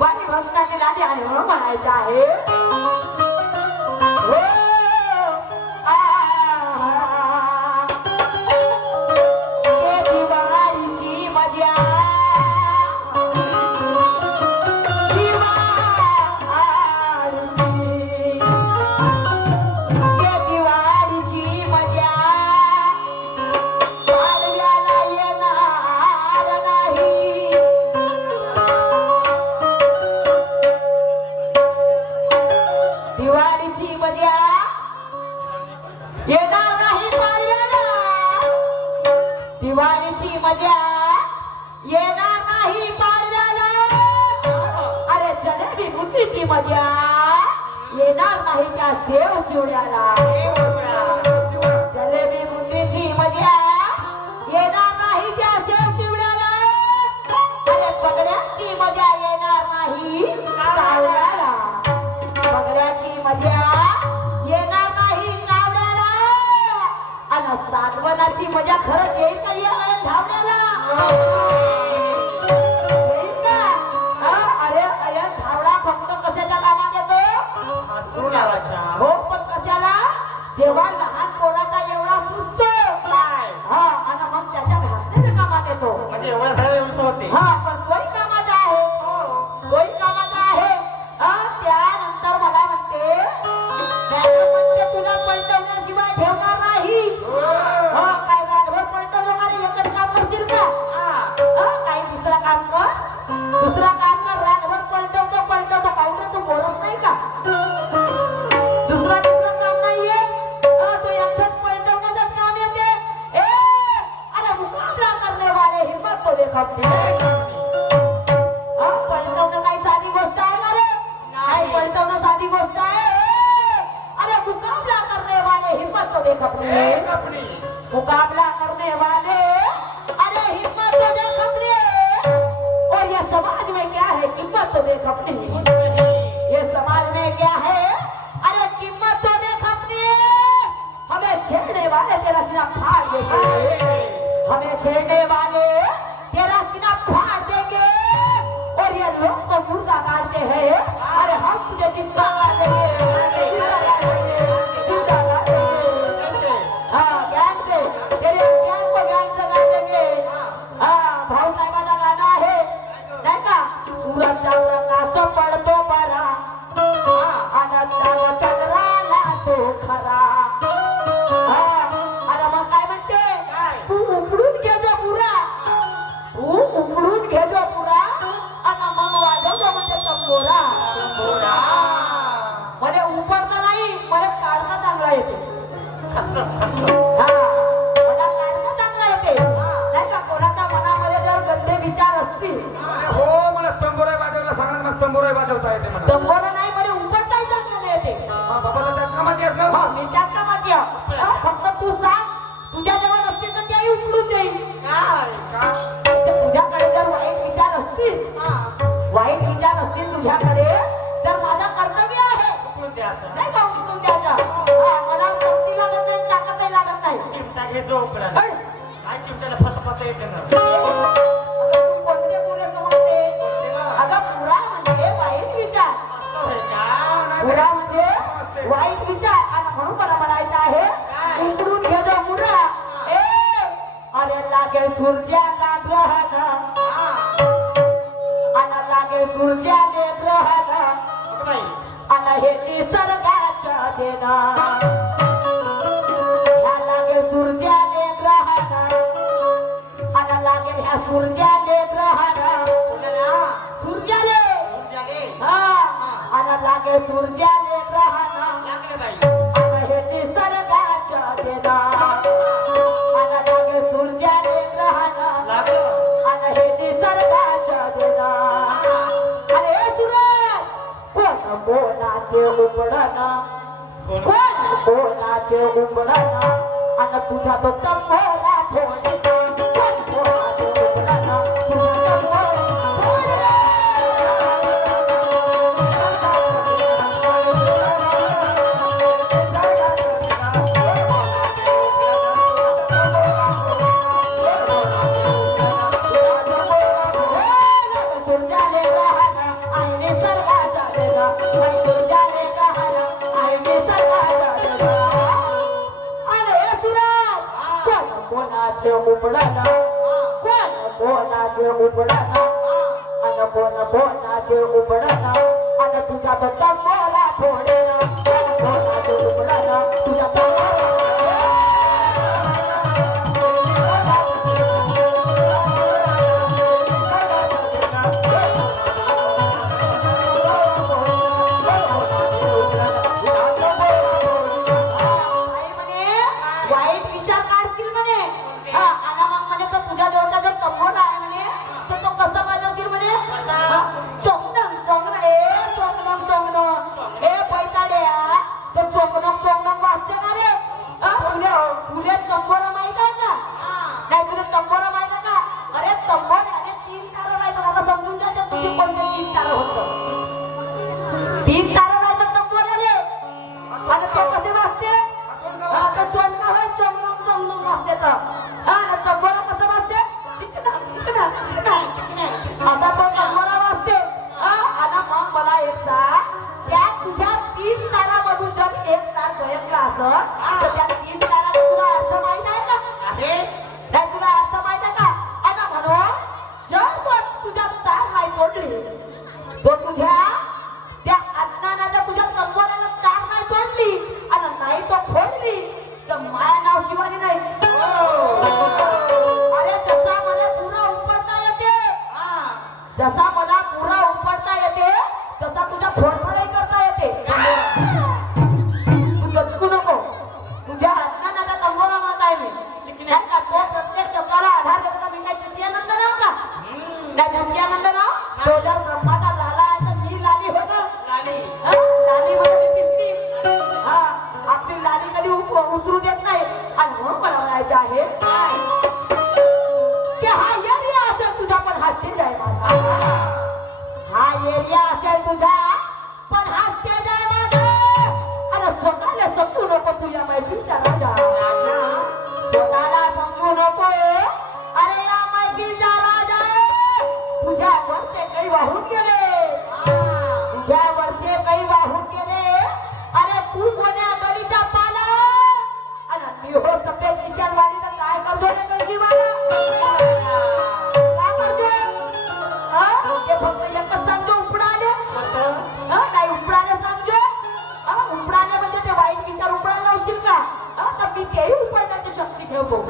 वाणी भक्ताची लादी आणि म्हणून म्हणायचं आहे दिवाळीची मजा दिवाळीची मजा येणार नाही पाडव्याला अरे जलेबी बुंदीची मजा येणार नाही त्या देव चिवड्याला जलेबी बुंदीची मजा येणार नाही त्या देव चिवड्याला अरे पगड्याची मजा येणार नाही कावड्याला पगड्याची मजा येणार नाही कावड्याला आणि सागवनाची मजा खरंच येईल का या धावण्याला येईल का अरे अरे धावडा फक्त कशाच्या कामात येतो हो पण कशाला जेव्हा लहान पोराचा एवढा सुचतो हा आणि मग त्याच्या घासण्याच्या कामात येतो म्हणजे एवढा झाला होते हा पण तोही कामाचा आहे तोही कामाचा आहे त्यानंतर मला म्हणते तुला पलटवण्याशिवाय ठेवणार नाही काय रातभर पलटवलं का एकच काम करशील का काही दुसरा काम कर रातभर पलटवतो काउंटर तू बोलत नाही का दुसरं काम नाहीये तू एकच पलटवण्याचंच काम येते अरे मुकाबला करने वाले हिम्मत तो देखते पलटवणं काही साधी गोष्ट आहे का रे नाही पलटवणं साधी गोष्ट आहे अरे मुकाबला करने वाले हिम्मत तो देख अपनी मुकाबला करने वाले अरे हिम्मत तो देख अपनी और ये समाज में क्या है कीमत तो देख अपनी ये समाज में क्या है अरे कीमत तो देख अपनी हमें छेड़ने वाले तेरा सीना फाड़ देंगे हमें छेड़ने वाले तेरा सीना फाड़ देंगे और ये लोग तो मुर्दा काटते हैं अरे हम तुझे जिंदा कर देंगे ज्ञान से तेरे ज्ञान को ज्ञान से काट देंगे भाऊ साहेबाचा गाणं आहे नाही का सूरज चंद्राचा पडतो परा आनंदाला चंद्राला तो खरा अरे मग काय म्हणते तू उकडून घे जो पुरा आणि मग वाजवतो म्हणजे तंबोरा मला उपरता नाही मला काढणं चांगला येते मला काढणं चांगला येते नाही का कोणाच्या मनामध्ये जर गंदे विचार असतील हो मला तंबोरा वाजवायला सांगा ना तंबोरा वाजवता येते मला तंबोरा नाही मला उपरताही चांगलं येते बाबाला त्याच कामाची असणार मी त्याच कामाची फक्त तू सांग तुझ्या जेव्हा नसतील तर त्याही उकडून देईल तुझ्याकडे जर वाईट विचार असतील तुझ्याकडे तर माझं कर्तव्य आहे नाही का उकडून द्यायचा मला शक्ती लागत नाही ताकदही लागत नाही चिमटा घे जो उकडा काय चिमट्याला फसफस येते ना तू कोणते पुरे समजते अगं पुरा म्हणजे वाईट विचार पुरा म्हणजे वाईट विचार आणि म्हणून मला म्हणायचं आहे उकडून घे जो पुरा अरे लागेल सूर्याला ग्रहण आणि लागेल सूर्याने ग्रहण आणि हे निसर्गाचं देणं ह्या लागेल सूर्याने ग्रहण आणि लागेल ह्या सूर्याने ग्रहण सूर्याले आणि लागेल सूर्याने ग्रहण आणि हे निसर्गाचं देणं आणि लागेल सूर्याने ग्रहण आणि हे निसर्गाचं देणं अरे सूरज कोण कोणाचे उपडणं कोणाचे उपडणं आणि तुझा तो तंबोरा फोडणं कोणाचे उपडणं तुझा तंबोरा सूर्याने मैं तुझ्याने कहाला आहे मी सर्वाचा देवा अरे सुराज कोणाचे उपडना कोणाचे उपडना अन कोणाचे उपडना अन तुझा तो तंबोरा फोडेना कोणाचे उपडना तुझा जसा मला पुरा उपडता येते तसा तुझ्या फोडफोडही करता येते तू दचकू नको तुझ्या अज्ञानाचा तंबोरा म्हणत आहे मी नाही का तो प्रत्येक शब्दाला आधार देतो मी काय चुतियानंद नाव का नाही चुतियानंद नाव तो जर ब्रह्माचा झाला आहे तर मी लाली होत लाली म्हणजे किस्ती हा आपली लाली कधी उतरू देत नाही आणि म्हणून मला म्हणायचं आहे की हा एरिया असेल तुझा पण हा स्टेज आहे माझा हा एरिया असेल तुझा पण हा स्टेज आहे माझा आणि स्वतःला समजू नको तुझ्या मैत्रीचा राजा स्वतःला समजू नको अरे या मैत्रीचा राजा तुझ्या वरचे काही वाहून गेले तुझ्या वरचे काही वाहून गेले अरे तू कोण्या गलीचा पाला आणि मी हो सफेद निशाणवाली तर काय करतो रे गलगीवाला फक्त एकच समजो उपडाने नाही उपडाने समजो उपडाने म्हणजे ते वाईट विचार उपडायला लावशील का तर मी तेही उपडण्याची शक्ती ठेवतो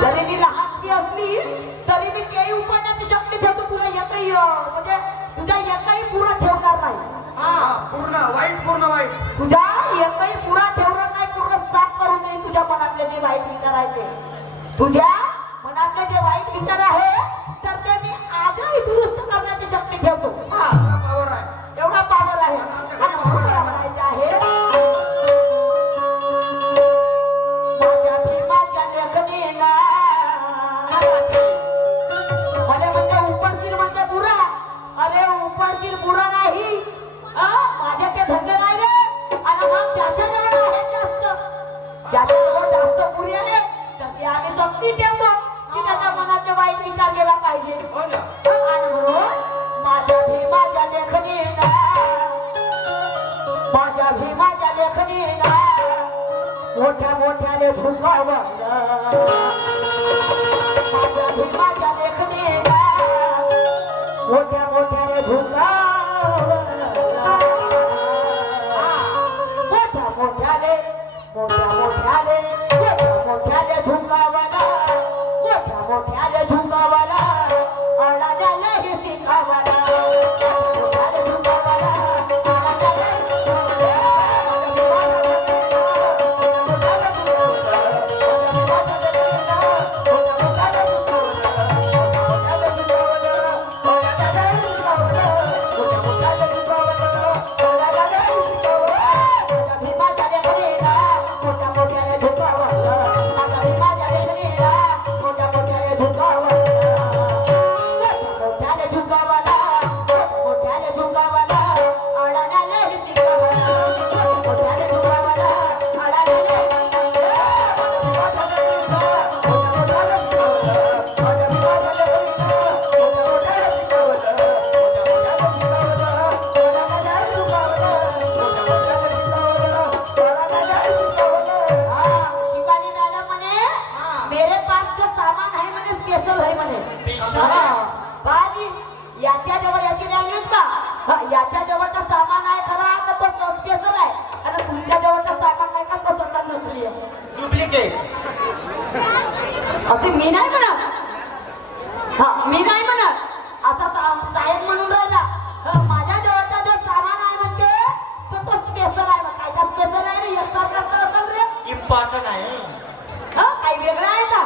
जरी मी लहानशी असली तरी मी तेही उपडण्याची शक्ती ठेवतो तुला एकही म्हणजे तुझ्या एकही पुरा ठेवणार नाही पूर्ण वाईट तुझ्या एकही पुरा ठेवणार नाही पूर्ण साफ करून नाही तुझ्या मनातले जे वाईट विचार आहे ते तुझ्या मनातले जे वाईट विचार आहे तर ते मी आजही दुरुस्त करण्याची शक्ती ठेवतो एवढा पावर आहे आणि म्हणून मला म्हणायचं आहे माझ्या भीमाच्या लेखणीला म्हणजे उपडशील म्हणजे बुरा अरे उपडशील बुरा नाही माझ्या ते धंदे नाही रे आणि मग ज्याच्याजवळ आहे जास्त ज्याच्याजवळ जास्त पुरी आहे तर ते आम्ही शक्ती ठेवतो की त्याच्या मनातले वाईट विचार गेला पाहिजे आणि म्हणून माझ्या भीमाच्या लेखणीला मोठ्या मोठ्याने झुकावलं माझ्या भीमाच्या लेखणीला मोठ्या मोठ्याने झुकावलं मोठ्या मोठ्याने झुकावला मोठ्याने झुकावला अडाण्याला हे शिकावला मोठ्याने झुकावला अडाण्याला याच्या जवळ याची लँग्वेज का याच्या जवळचा सामान आहे खरा तर तो स्पेशल आहे आणि तुमच्या जवळचा सामान आहे का तो स्वतः नकली आहे डुप्लिकेट. असे मी नाही म्हणत हा मी नाही म्हणत असा साहेब म्हणून राहिला माझ्या जवळचा जो सामान आहे म्हणते तो स्पेशल आहे काय त्या स्पेशल आहे रे एकसारखा असेल रे इम्पॉर्टंट आहे. काही वेगळं आहे का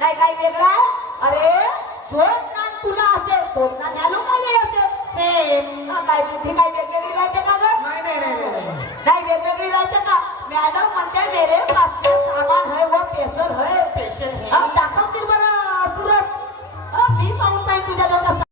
नाही काही वेगळं आहे अरे जो ज्ञान तुला असेल तो ज्ञान ह्या लोकांनाही असेल सेम. काय बुद्धी काय वेगवेगळी राहते का ग नाही नाही नाही नाही, नाही. नाही वेगवेगळी राहते का मॅडम म्हणते मेरे पास में सामान है वो स्पेशल है स्पेशल है. दाखवशील बरं सुरत मी पाहून पाहिजे तुझ्या जवळ